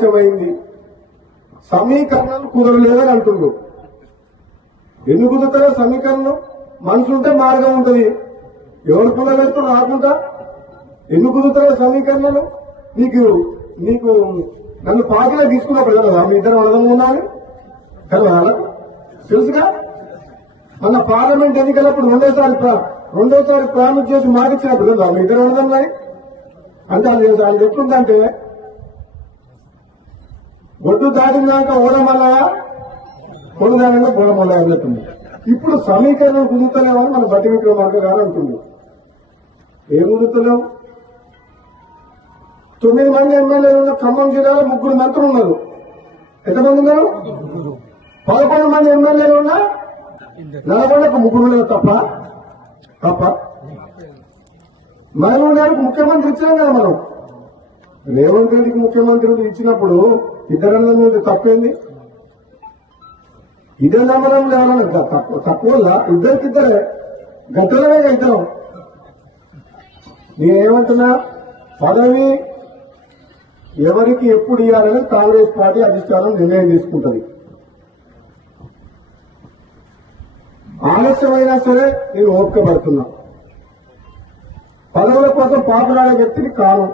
ఆలస్యమైంది, సమీకరణాలు కుదరలేదని అంటుండ్రు. ఎందుకు కుదురుతారో సమీకరణం? మనసుంటే మార్గం ఉంటుంది. ఎవరు కుదరలేదు రాకుండా ఎందుకు కుదురుతారో సమీకరణలు? నీకు నీకు నన్ను పార్టీలో తీసుకున్నప్పుడు కదా మీ ఇద్దరు వడదం ఉండాలి కదా, తెలుసుగా. మన పార్లమెంట్ ఎన్నికలప్పుడు రెండోసారి ప్రామిస్ చేసి మాటిచ్చినప్పుడు కదా మీ ఇద్దరు వడదన్నాయి. అంటే అది ఎట్లుందంటే ఒడ్డు దాటినాక ఓడమల్లయా, పొడు దానిగా బోడమల్లయా అన్నట్టుంది. ఇప్పుడు సమీకరణం కుదురుతలేమని మన బట్టి విక్రమార్క గారు అంటుంది. ఏం కుదురుతలేవు? 9 మంది ఎమ్మెల్యేలు ఉన్న ఖమ్మం జిల్లాలో 3 మంత్రులు ఉన్నారు. ఎంతమంది ఉన్నారు? 11 మంది ఎమ్మెల్యేలు ఉన్నా నల్గొండకు 3 ఉన్నారు తప్ప మహబూబ్ గారికి ముఖ్యమంత్రి ఇచ్చినాం కదా మనం. రేవంత్ రెడ్డికి ముఖ్యమంత్రి ఇచ్చినప్పుడు ఇద్దరన్న మీద తప్పేంది? ఇదే నమ్మడం లేవాలని తక్కువ ఇద్దరికిద్దరే గంటలనే ఇద్దరం. నేనేమంటున్నా, పదవి ఎవరికి ఎప్పుడు ఇవ్వాలని కాంగ్రెస్ పార్టీ అధిష్టానం నిర్ణయం తీసుకుంటుంది. ఆలస్యమైనా సరే నేను ఓపిక పడుతున్నా. పదవుల కోసం పాకులాడే వ్యక్తిని కాను.